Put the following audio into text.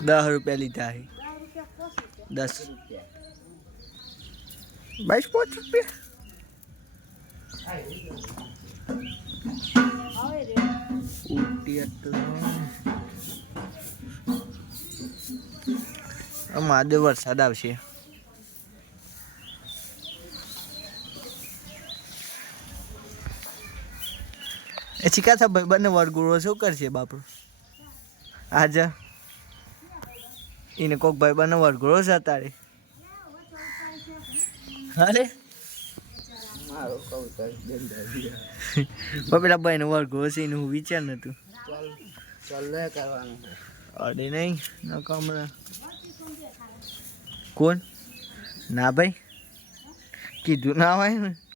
₹10 લીધા है 10 ₹22-5 મહાદેવ વરસાદ આવશે. એ ચીકા થા ભાઈ બંને વરગુરો શું કરશે બાપુ આજે એને કોક ભાઈ બંને વરગુરો છે તારે અરે પેલા ભાઈ નો વરગુરો છે એનું વિચાર નતું અરે નહીં નકામણા કોણ ના ભાઈ કીધું ના હોય ને